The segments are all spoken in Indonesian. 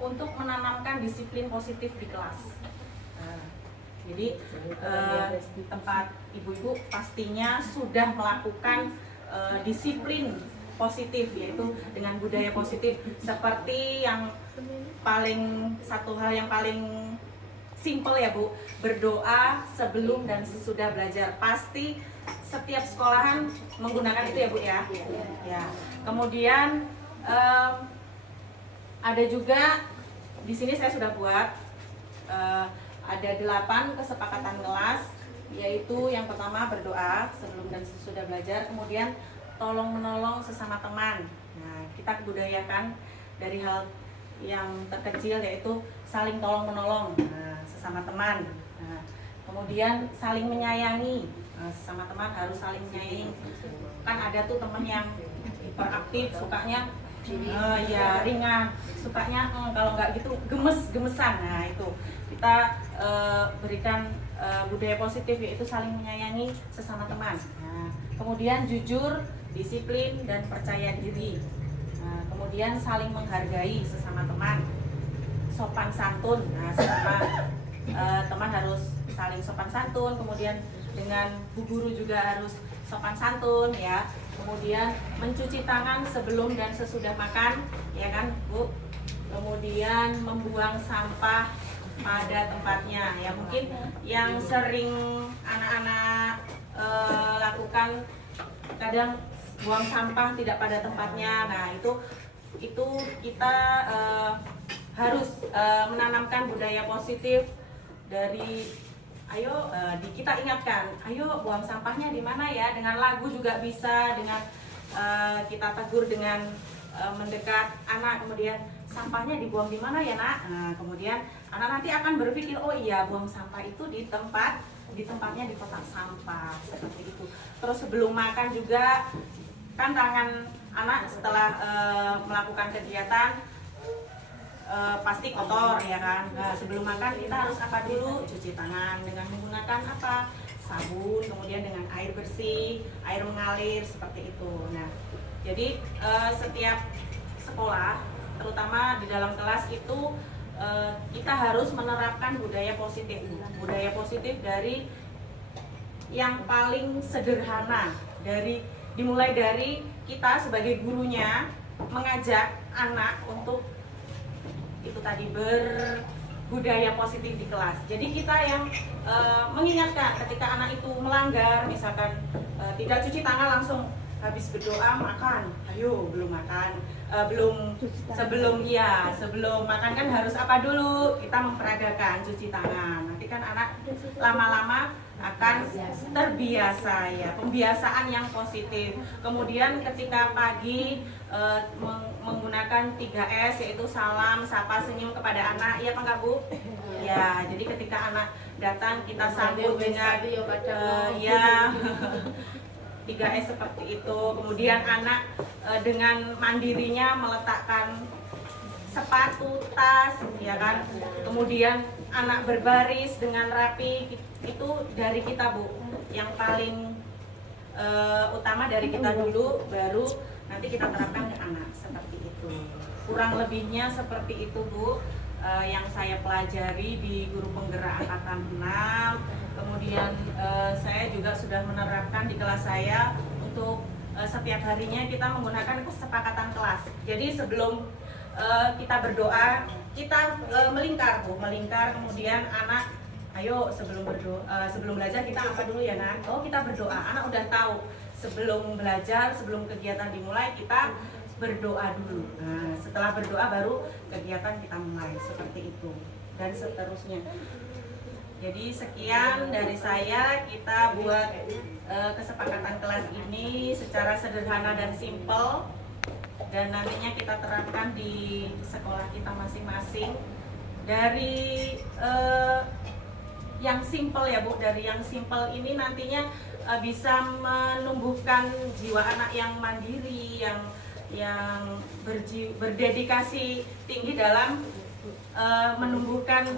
untuk menanamkan disiplin positif di kelas. Jadi tempat ibu-ibu pastinya sudah melakukan disiplin positif, yaitu dengan budaya positif, seperti yang satu hal yang paling simple ya Bu, berdoa sebelum dan sesudah belajar. Pasti setiap sekolahan menggunakan itu ya Bu ya. Ya. Kemudian ada juga di sini saya sudah buat ada 8 kesepakatan kelas, yaitu yang pertama berdoa sebelum dan sesudah belajar, kemudian tolong menolong sesama teman. Nah, kita budayakan dari hal yang terkecil, yaitu saling tolong menolong sesama teman. Nah, kemudian saling menyayangi, sesama teman harus saling menyayangi. Kan ada tuh teman yang hiperaktif, sukanya ya ringan, sukanya kalau nggak gitu gemesan. Nah itu kita berikan budaya positif, yaitu saling menyayangi sesama teman. Nah, kemudian jujur, disiplin, dan percaya diri. Nah, kemudian saling menghargai sesama teman, sopan santun. Nah, sesama teman harus saling sopan santun. Kemudian dengan bu guru juga harus sopan santun ya. Kemudian mencuci tangan sebelum dan sesudah makan, ya kan Bu. Kemudian membuang sampah pada tempatnya. Ya mungkin yang sering anak-anak lakukan kadang buang sampah tidak pada tempatnya. Nah itu kita harus menanamkan budaya positif dari kita ingatkan, ayo buang sampahnya di mana ya, dengan lagu juga bisa, dengan kita tegur dengan mendekat anak, kemudian sampahnya dibuang di mana ya nak. Nah, kemudian anak nanti akan berpikir, oh iya buang sampah itu di tempatnya di kotak sampah, seperti itu. Terus sebelum makan juga kan tangan anak setelah melakukan kegiatan pasti kotor ya kan. Nah, sebelum makan kita harus apa dulu? Cuci tangan dengan menggunakan apa? Sabun, kemudian dengan air bersih, air mengalir, seperti itu. Nah, jadi setiap sekolah, terutama di dalam kelas itu kita harus menerapkan budaya positif. Budaya positif dari yang paling sederhana, dimulai dari kita sebagai gurunya mengajak anak untuk itu tadi berbudaya positif di kelas. Jadi kita yang mengingatkan ketika anak itu melanggar, misalkan tidak cuci tangan langsung habis berdoa makan, ayo belum makan, sebelum makan kan harus apa dulu, kita memperagakan cuci tangan. Nanti kan anak lama-lama akan terbiasa ya, pembiasaan yang positif. Kemudian ketika pagi menggunakan 3S, yaitu salam, sapa, senyum kepada anak, iya apa enggak Bu? Ya, jadi ketika anak datang kita sambut dengan 3S seperti itu. Kemudian anak dengan mandirinya meletakkan sepatu, tas, ya kan. Kemudian anak berbaris dengan rapi, itu dari kita Bu. Yang paling utama dari kita dulu, baru nanti kita terapkan ke anak, seperti itu. Kurang lebihnya seperti itu Bu, yang saya pelajari di Guru Penggerak Angkatan 6. Kemudian saya juga sudah menerapkan di kelas saya untuk setiap harinya kita menggunakan kesepakatan kelas. Jadi sebelum kita berdoa, kita melingkar Bu, kemudian anak, ayo sebelum belajar kita apa dulu ya nak? Oh kita berdoa, anak udah tahu. Sebelum belajar, sebelum kegiatan dimulai kita berdoa dulu. Nah, setelah berdoa baru kegiatan kita mulai, seperti itu dan seterusnya. Jadi sekian dari saya, kita buat kesepakatan kelas ini secara sederhana dan simpel, dan nantinya kita terapkan di sekolah kita masing-masing. Dari yang simpel ya Bu, dari yang simpel ini nantinya bisa menumbuhkan jiwa anak yang mandiri, yang berdedikasi tinggi dalam menumbuhkan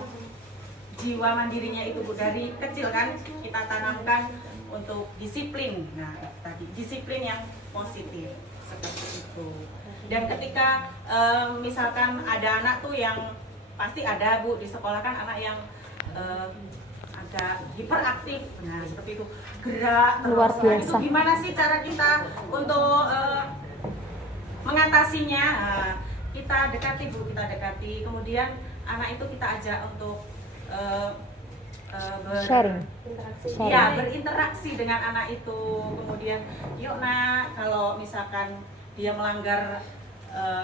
jiwa mandirinya itu Bu. Dari kecil kan kita tanamkan untuk disiplin. Nah tadi disiplin yang positif, seperti itu. Dan ketika misalkan ada anak tuh yang pasti ada Bu di sekolah kan anak yang agak hiperaktif, nah seperti itu gerak Luar terus. Nah, biasa. itu gimana sih cara kita untuk mengatasinya? Nah, kita dekati Bu, kita dekati. Kemudian anak itu kita ajak untuk Sharing. ya, berinteraksi dengan anak itu. Kemudian, yuk nak, kalau misalkan dia melanggar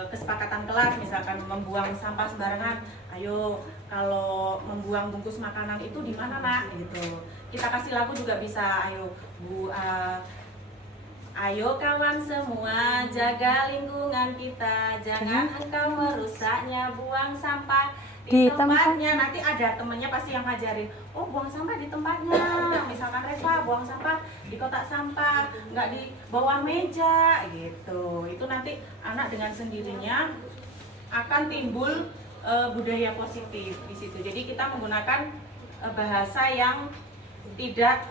kesepakatan kelas, misalkan membuang sampah sembarangan, ayo kalau membuang bungkus makanan itu di mana nak, gitu. Kita kasih lagu juga bisa, ayo Bu, ayo kawan semua jaga lingkungan kita, jangan engkau merusaknya, buang sampah di tempatnya. Nanti ada temennya pasti yang ngajarin, oh buang sampah di tempatnya, misalkan Reva buang sampah di kotak sampah, nggak di bawah meja gitu. Itu nanti anak dengan sendirinya akan timbul budaya positif di situ. Jadi kita menggunakan bahasa yang tidak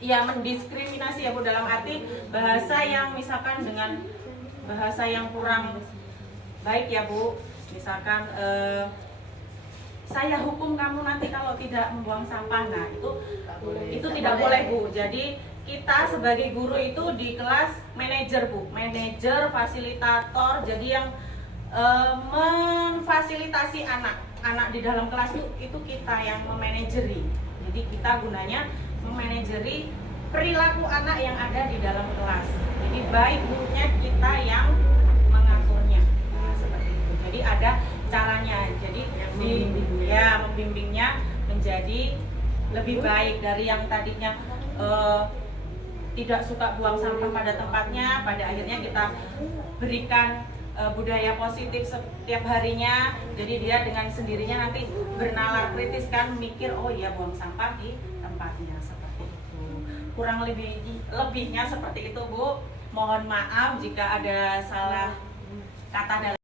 ya mendiskriminasi ya Bu, dalam arti bahasa yang misalkan dengan bahasa yang kurang baik ya Bu. Misalkan saya hukum kamu nanti kalau tidak membuang sampah. Nah, itu tidak boleh Bu. Jadi kita sebagai guru itu di kelas manajer Bu, manajer, fasilitator. Jadi yang memfasilitasi anak di dalam kelas itu kita yang memanajeri. Jadi kita gunanya memanajeri perilaku anak yang ada di dalam kelas. Jadi baik buruknya kita yang mengaturnya. Nah, seperti itu. Jadi ada caranya. Jadi membimbingnya menjadi lebih baik dari yang tadinya tidak suka buang sampah pada tempatnya. Pada akhirnya kita berikan budaya positif setiap harinya. Jadi dia dengan sendirinya nanti bernalar kritis kan, mikir oh iya buang sampah di tempatnya, seperti itu. Kurang lebihnya seperti itu Bu. Mohon maaf jika ada salah kata dalam.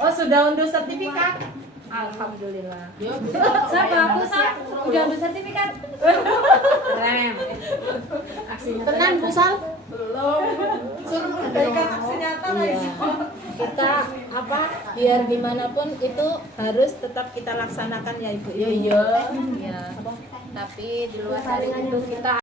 Oh, sudah unduh sertifikat? Alhamdulillah. Siapa? Aku udah unduh sertifikat? Keren. Tenan Bu Sal? Belum. Suruh mengadakan aksi nyata lagi. Kita biar gimana pun itu harus tetap kita laksanakan ya Ibu. Iya. Tapi di luar dari itu kita